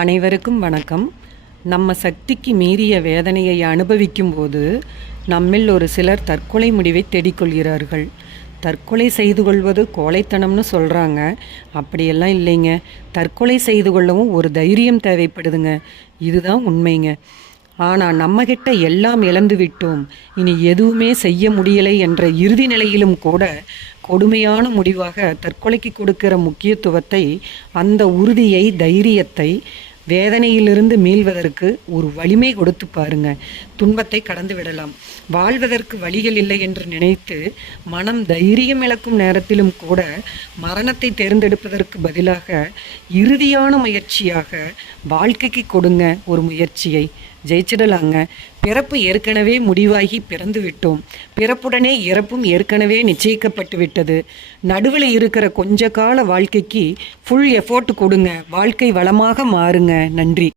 அனைவருக்கும் வணக்கம். நம்ம சக்திக்கு மீறிய வேதனையை அனுபவிக்கும் போது நம்மில் ஒரு சிலர் தற்கொலை முடிவை தேடிக்கொள்கிறார்கள். தற்கொலை செய்து கொள்வது கோழைத்தனம்னு சொல்கிறாங்க அப்படியெல்லாம் இல்லைங்க. தற்கொலை செய்து கொள்ளவும் ஒரு தைரியம் தேவைப்படுதுங்க. இதுதான் உண்மைங்க. ஆனால் நம்மகிட்ட எல்லாம் இழந்து விட்டோம். இனி எதுவுமே செய்ய முடியலை என்ற இறுதி நிலையிலும் கூட கொடுமையான முடிவாக தற்கொலைக்கு கொடுக்கிற முக்கியத்துவத்தை அந்த உறுதியை தைரியத்தை வேதனையிலிருந்து மீள்வதற்கு ஒரு வலிமை கொடுத்து பாருங்க. துன்பத்தை கடந்து விடலாம். வாழ்வதற்கு வழிகள் இல்லை என்று நினைத்து மனம் தைரியம் இழக்கும் நேரத்திலும் கூட மரணத்தை தேர்ந்தெடுப்பதற்கு பதிலாக இறுதியான முயற்சியாக வாழ்க்கைக்கு கொடுங்க ஒரு முயற்சியை. ஜெயிச்சிடலாங்க. பிறப்பு ஏற்கனவே முடிவாகி பிறந்து விட்டோம். பிறப்புடனே இறப்பும் ஏற்கனவே நிச்சயிக்கப்பட்டு விட்டது. நடுவில் இருக்கிற கொஞ்ச கால வாழ்க்கைக்கு ஃபுல் எஃபோர்ட் கொடுங்க. வாழ்க்கை வளமாக மாறுங்க. நன்றி.